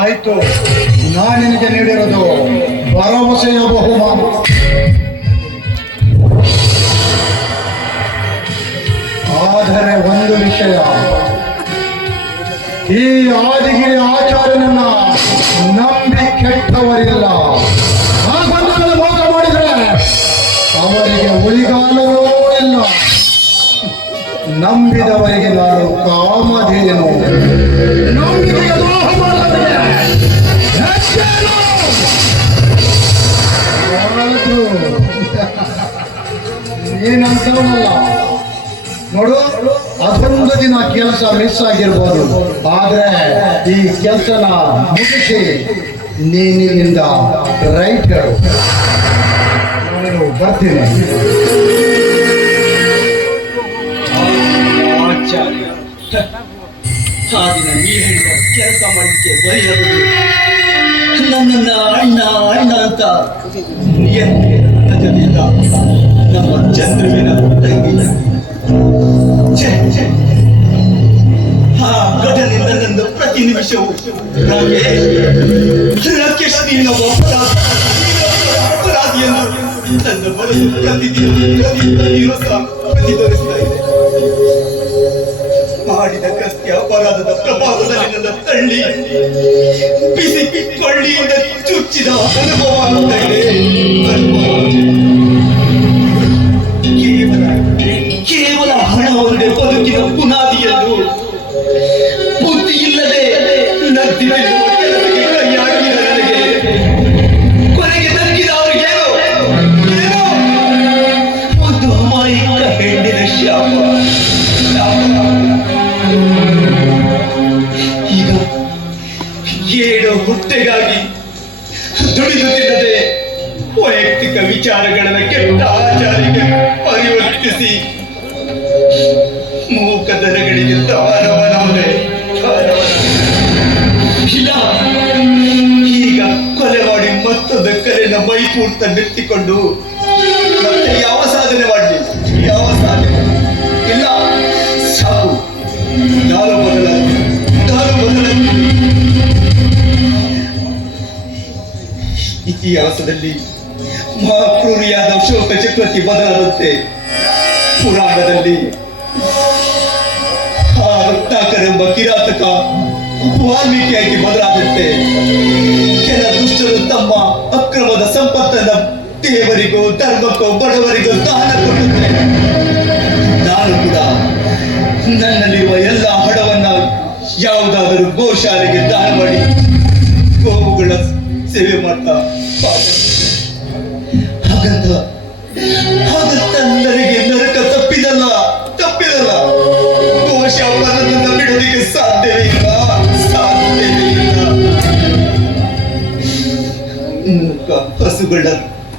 ಆಯ್ತು. ನಾನು ನಿನಗೆ ನೀಡಿರೋದು ಭರವಸೆಯ ಬಹುಮಾನ. ಆದರೆ ಒಂದು ವಿಷಯ. ಈ ಆದಿಗಿರಿ ಆಚಾರ್ಯನನ್ನ ನಂಬಿ ಕೆಟ್ಟವರಿಲ್ಲ. ಮೋಸ ಮಾಡಿದ್ರೆ ಅವರಿಗೆ ಉಳಿಗಾಲವೂ ಇಲ್ಲ. ನಂಬಿದವರಿಗೆ ನಾನು ಕಾಮಧೇನು ನಂಬಿಕೆಗೆ ದ್ರೋಹ ನೀನಂತವನಲ್ಲ ನೋಡು ಅದೊಂದು ದಿನ ಕೆಲಸ ಮಿಸ್ ಆಗಿರ್ಬೋದು. ಆದ್ರೆ ಈ ಕೆಲಸನ ಮುಗಿಸಿ ನೀನಿಂದ ರೈಟ್ ಬರ್ತೀನಿ. ಆಚಾರ್ಯ ಆ ದಿನ ನೀ ಹೇಳಿದ ಕೆಲಸ ಮಾಡಲಿಕ್ಕೆ ಬಯಲದು ನನ್ನನ್ನ ಅಣ್ಣ ಅಣ್ಣ ಅಂತ ನಿಯಂತ್ರಿತ ನನ್ನ ಜೊತೆಯಿಂದ ನಮ್ಮ ಚಂದ್ರುವಿನ ತಂಗಿ ಛೆ, ಛೆ. ಆ ಘಟನೆ ನನ್ನನ್ನು ಪ್ರತಿ ನಿಮಿಷವೂ ರಾಕೇಶ್ ರಾಕೇಶ್ ನೀನು ಅಪರಾಧ ಅಪರಾಧಿಯನ್ನು ನನ್ನ ಮನಸ್ಸು ಪ್ರತಿದಿನ ಪ್ರತಿ ದಿವಸ ಪ್ರತಿಧ್ವನಿಸ್ತಾ ಇದೆ ಮಾಡಿದ ಕೃತ್ಯ ಅಪರಾಧದ ಪ್ರಭಾವದಲ್ಲಿ ನನ್ನ ತಳ್ಳಿ. ಬಿಸಿ ಕೊಳ್ಳಿಯಿಂದ ಚುಚ್ಚಿದ ಅನುಭವ. ಕೇವಲ ಕೇವಲ ಹಣವಲ್ಲದೆ ಬದುಕಿನ ಬುನಾದಿಯನ್ನು ಬುದ್ಧಿ ಇಲ್ಲದೆ ನದ್ದಿ ಬೆನ್ನುವ ಕೆಲಸಕ್ಕೆ ಕೈ ಹಾಕಿದ ನನಗೆ. ಕೊನೆಗೆ ದಕ್ಕಿದ ಅವರಿಗೇನು ಏನೋ? ಒಂದು ಹೊಟ್ಟೆಗಾಗಿ ದುಡಿದು ವೈಯಕ್ತಿಕ ವಿಚಾರಗಳನ್ನು ಕೆಟ್ಟ ಆಚಾರಿಗೆ ಪರಿವರ್ತಿಸಿ ಮೂಕದರಗಳಿಗೆ ದಾನವನಾದೆ. ಇಲ್ಲ, ಈಗ ಕೊಲೆ ಮಾಡಿ ಮತ್ತೊಂದು ಕಲೆನ ಮೈಪೂರ್ತ ನೆತ್ತಿಕೊಂಡು ಮತ್ತೆ ಯಾವ ಸಾಧನೆ ಮಾಡಲಿ? ಯಾವ ಸಾಧನೆ? ಇತಿಹಾಸದಲ್ಲಿ ಮಹಾಕ್ರೂರಿಯಾದ ಅಶೋಕ ಚಕ್ರವರ್ತಿ ಬದಲಾದಂತೆ ಪುರಾಣದಲ್ಲಿ ಆ ರತ್ನಾಕರ್ ಎಂಬ ಕಿರಾತಕ ವಾಲ್ಮೀಕಿಯಾಗಿ ಬದಲಾದಂತೆ ಕೆಲ ದುಷ್ಟರು ತಮ್ಮ ಅಕ್ರಮದ ಸಂಪತ್ತನ್ನ ದೇವರಿಗೂ, ಧರ್ಮಕ್ಕೂ, ಬಡವರಿಗೂ ದಾನ ಕೊಡುತ್ತೆ ನಾನು ಕೂಡ ನನ್ನಲ್ಲಿರುವ ಎಲ್ಲ ಹಣವನ್ನ ಯಾವುದಾದರೂ ಗೋಶಾಲೆಗೆ ದಾನ ಮಾಡಿ ಗೋವುಗಳ ಸೇವೆ ಮಾಡ್ತಾ. ಹಾಗಂತ ಹಾಗಂತ ನನಗೆ ನರಕ ತಪ್ಪಿದಲ್ಲ ತಪ್ಪಿದಲ್ಲ. ಗೋಶಾಪನದಿಂದ ಬಿಡೋದಿಕ್ಕೆ ಸಾಧ್ಯವೇ ಇಲ್ಲ ಸಾಧ್ಯವೇ ಇಲ್ಲ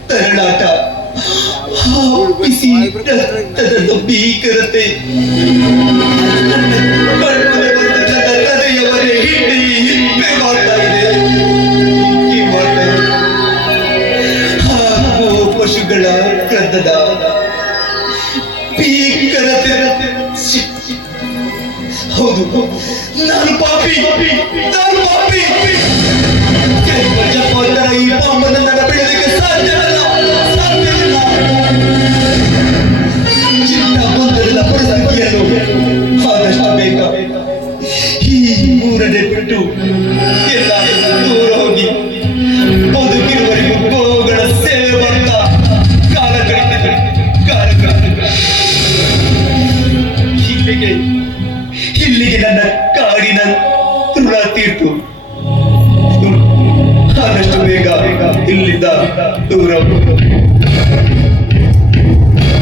ತರಳಾಟ ಭೀಕರತೆ ಪಶುಗಳ ಕ್ರಂದದ ಭೀಕರತೆ. ಹೌದು. ನಾನು ಪಾಪಿ. ನಾನು ಪಾಪಿ. ಜನ್ಮಾಂತರ ಈ ಪಾಪನ ನಡ ಬಿಡಲಿಕ್ಕೆ ಸಾಧ್ಯವಿಲ್ಲ. ಸಾಧ್ಯವಿಲ್ಲ. ಚಿತ್ತ ಬಂಧನದ ಪರಿಸ್ಥಿತಿಯನ್ನು ಆದಷ್ಟು ಬೇಗ ಈ ಮೂರನೇ ಬಿಟ್ಟು ಎಲ್ಲ ತೀರ್ತು ಆದಷ್ಟು ಬೇಗ ಬೇಗ ಇಲ್ಲಿಂದ ದೂರ.